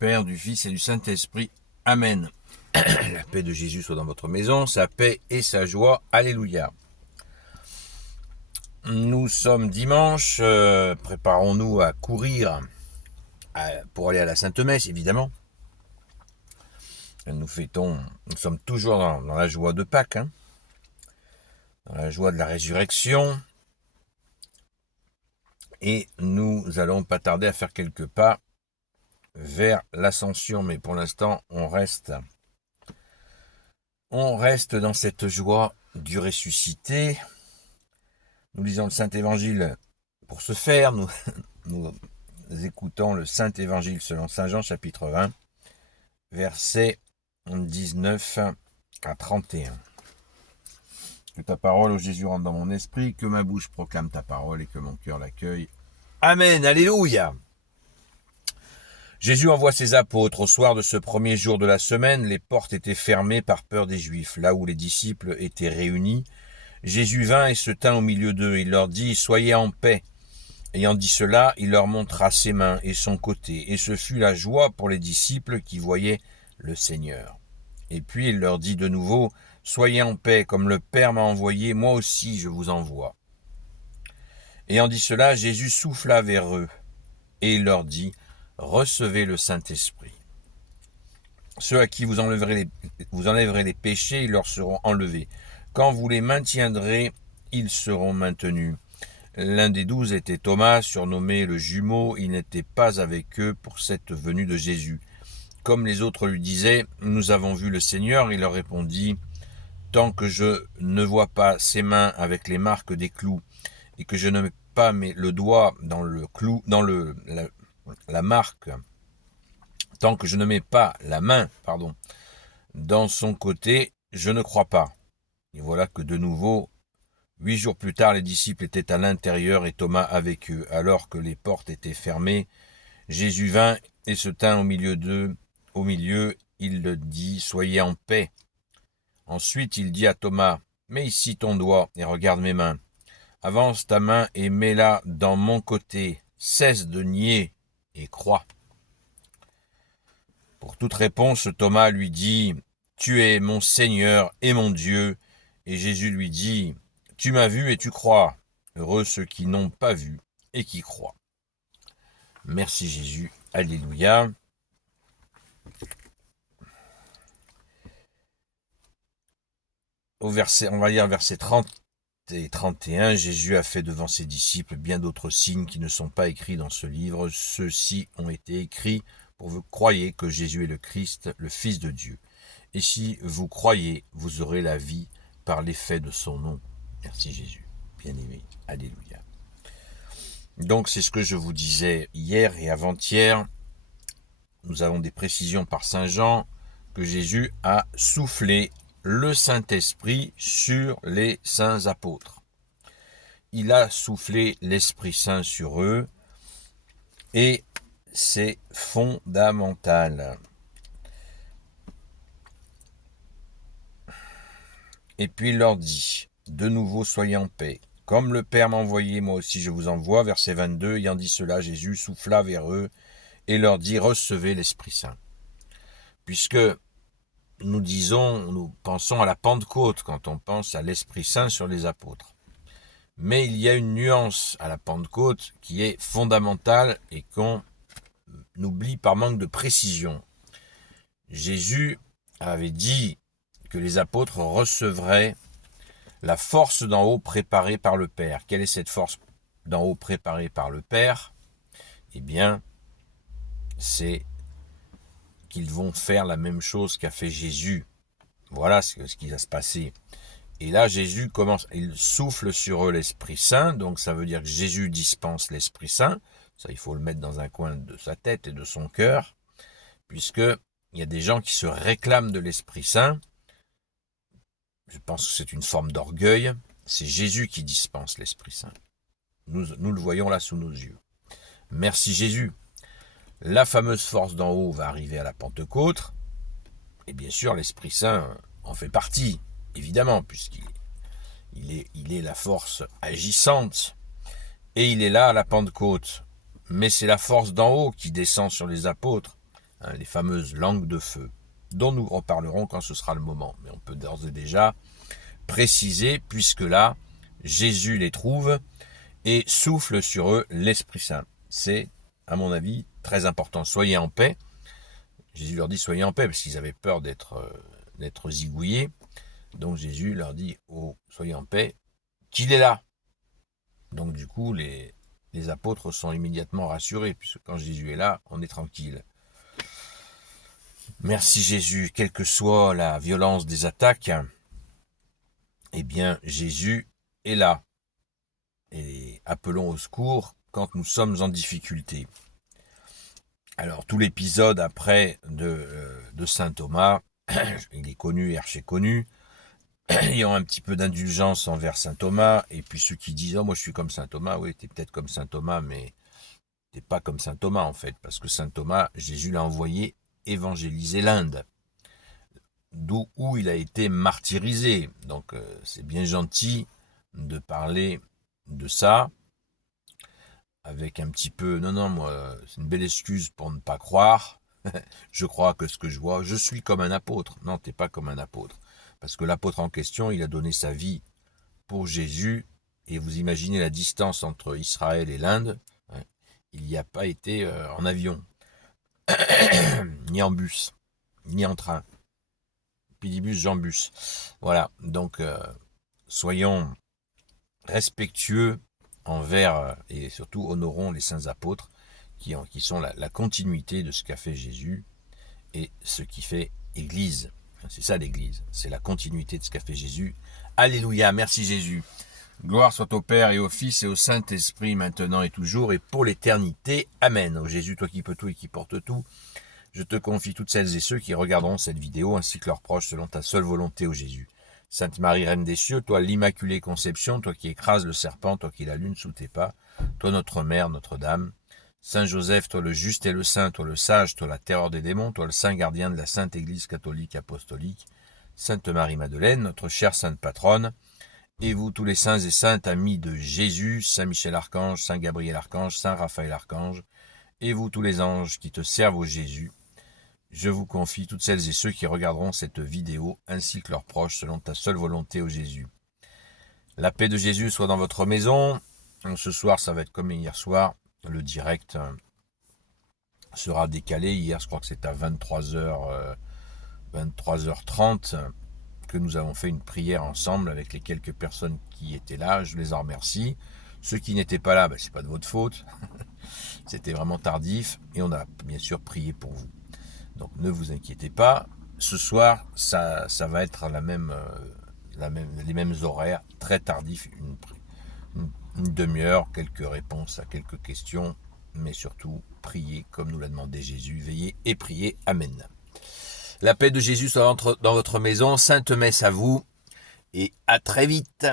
Père, du Fils et du Saint-Esprit. Amen. La paix de Jésus soit dans votre maison, sa paix et sa joie. Alléluia. Nous sommes dimanche, préparons-nous à courir pour aller à la Sainte Messe, évidemment. Nous sommes toujours dans la joie de Pâques, dans la joie de la résurrection. Et nous allons pas tarder à faire quelques pas vers l'ascension, mais pour l'instant, on reste dans cette joie du ressuscité. Nous lisons le Saint-Évangile pour ce faire. Nous écoutons le Saint-Évangile selon Saint Jean, chapitre 20, versets 19 à 31. Que ta parole, ô Jésus, rentre dans mon esprit, que ma bouche proclame ta parole et que mon cœur l'accueille. Amen, alléluia. Jésus envoie ses apôtres. Au soir de ce premier jour de la semaine, les portes étaient fermées par peur des Juifs. Là où les disciples étaient réunis, Jésus vint et se tint au milieu d'eux. Il leur dit « Soyez en paix ». Ayant dit cela, il leur montra ses mains et son côté. Et ce fut la joie pour les disciples qui voyaient le Seigneur. Et puis il leur dit de nouveau « Soyez en paix, comme le Père m'a envoyé, moi aussi je vous envoie ». Ayant dit cela, Jésus souffla vers eux. Et il leur dit « Recevez le Saint-Esprit. Ceux à qui vous enlèverez les péchés, ils leur seront enlevés. Quand vous les maintiendrez, ils seront maintenus. » L'un des 12 était Thomas, surnommé le jumeau. Il n'était pas avec eux pour cette venue de Jésus. Comme les autres lui disaient, « Nous avons vu le Seigneur », il leur répondit, « Tant que je ne vois pas ses mains avec les marques des clous, et que je ne mets pas le doigt dans le clou, dans la marque, tant que je ne mets pas la main, dans son côté, je ne crois pas. » Et voilà que de nouveau, 8 jours plus tard, les disciples étaient à l'intérieur et Thomas avec eux. Alors que les portes étaient fermées, Jésus vint et se tint au milieu d'eux. Au milieu, il le dit, « Soyez en paix ». Ensuite, il dit à Thomas, « Mets ici ton doigt et regarde mes mains. Avance ta main et mets-la dans mon côté. Cesse de nier et crois. » Pour toute réponse, Thomas lui dit, « Tu es mon Seigneur et mon Dieu. » Et Jésus lui dit, « Tu m'as vu et tu crois. Heureux ceux qui n'ont pas vu et qui croient. » Merci Jésus. Alléluia. On va lire versets 30 et 31. Jésus a fait devant ses disciples bien d'autres signes qui ne sont pas écrits dans ce livre. Ceux-ci ont été écrits pour que vous croyiez que Jésus est le Christ, le Fils de Dieu. Et si vous croyez, vous aurez la vie par l'effet de son nom. Merci Jésus. Bien-aimé. Alléluia. Donc c'est ce que je vous disais hier et avant-hier. Nous avons des précisions par Saint Jean que Jésus a soufflé le Saint-Esprit sur les saints apôtres. Il a soufflé l'Esprit Saint sur eux et c'est fondamental. Et puis il leur dit, de nouveau soyez en paix. Comme le Père m'a envoyé, moi aussi je vous envoie. Verset 22, ayant dit cela, Jésus souffla vers eux et leur dit, recevez l'Esprit Saint. Puisque nous pensons à la Pentecôte quand on pense à l'Esprit Saint sur les apôtres. Mais il y a une nuance à la Pentecôte qui est fondamentale et qu'on oublie par manque de précision. Jésus avait dit que les apôtres recevraient la force d'en haut préparée par le Père. Quelle est cette force d'en haut préparée par le Père ? Eh bien, c'est qu'ils vont faire la même chose qu'a fait Jésus. Voilà ce qui va se passer. Et là, Jésus il souffle sur eux l'Esprit Saint, donc ça veut dire que Jésus dispense l'Esprit Saint. Ça, il faut le mettre dans un coin de sa tête et de son cœur, puisque il y a des gens qui se réclament de l'Esprit Saint. Je pense que c'est une forme d'orgueil. C'est Jésus qui dispense l'Esprit Saint. Nous le voyons là sous nos yeux. Merci Jésus. La fameuse force d'en haut va arriver à la Pentecôte. Et bien sûr, l'Esprit Saint en fait partie, évidemment, puisqu'il est la force agissante. Et il est là à la Pentecôte. Mais c'est la force d'en haut qui descend sur les apôtres hein, les fameuses langues de feu, dont nous reparlerons quand ce sera le moment. Mais on peut d'ores et déjà préciser, puisque là, Jésus les trouve et souffle sur eux l'Esprit Saint. C'est, à mon avis, très important. Soyez en paix. Jésus leur dit soyez en paix, parce qu'ils avaient peur d'être zigouillés. Donc Jésus leur dit, oh, soyez en paix, qu'il est là. Donc du coup, les apôtres sont immédiatement rassurés, puisque quand Jésus est là, on est tranquille. Merci Jésus, quelle que soit la violence des attaques, eh bien Jésus est là. Et appelons au secours quand nous sommes en difficulté. Alors tout l'épisode après de saint Thomas, il est connu et archi connu, ayant un petit peu d'indulgence envers saint Thomas, et puis ceux qui disent « Oh, moi je suis comme saint Thomas », oui, t'es peut-être comme saint Thomas, mais t'es pas comme saint Thomas en fait, parce que saint Thomas, Jésus l'a envoyé évangéliser l'Inde, où il a été martyrisé. Donc c'est bien gentil de parler de ça, avec un petit peu, non, moi, c'est une belle excuse pour ne pas croire, je crois que ce que je vois, je suis comme un apôtre. Non, t'es pas comme un apôtre. Parce que l'apôtre en question, il a donné sa vie pour Jésus, et vous imaginez la distance entre Israël et l'Inde, hein, il n'y a pas été en avion, ni en bus, ni en train. Pidibus, jambus. Voilà, donc soyons respectueux envers, et surtout honorons les saints apôtres, qui sont la continuité de ce qu'a fait Jésus, et ce qui fait Église. C'est ça l'Église, c'est la continuité de ce qu'a fait Jésus. Alléluia, merci Jésus. Gloire soit au Père et au Fils et au Saint-Esprit, maintenant et toujours, et pour l'éternité. Amen. Ô Jésus, toi qui peux tout et qui portes tout, je te confie toutes celles et ceux qui regarderont cette vidéo, ainsi que leurs proches, selon ta seule volonté, ô Jésus. Sainte Marie, Reine des cieux, toi l'Immaculée Conception, toi qui écrases le serpent, toi qui la lune sous tes pas, toi notre Mère, Notre-Dame. Saint Joseph, toi le juste et le saint, toi le sage, toi la terreur des démons, toi le saint gardien de la Sainte Église catholique apostolique. Sainte Marie-Madeleine, notre chère sainte patronne, et vous tous les saints et saintes amis de Jésus, Saint Michel Archange, Saint Gabriel Archange, Saint Raphaël Archange, et vous tous les anges qui te servent au Jésus, je vous confie toutes celles et ceux qui regarderont cette vidéo, ainsi que leurs proches, selon ta seule volonté, ô Jésus. La paix de Jésus soit dans votre maison. Ce soir, ça va être comme hier soir. Le direct sera décalé. Hier, je crois que c'est à 23h30 que nous avons fait une prière ensemble avec les quelques personnes qui étaient là. Je les en remercie. Ceux qui n'étaient pas là, c'est pas de votre faute. C'était vraiment tardif. Et on a bien sûr prié pour vous. Donc ne vous inquiétez pas, ce soir ça va être les mêmes horaires, très tardifs, une demi-heure, quelques réponses à quelques questions, mais surtout priez comme nous l'a demandé Jésus, veillez et priez, Amen. La paix de Jésus soit dans votre maison, sainte messe à vous, et à très vite.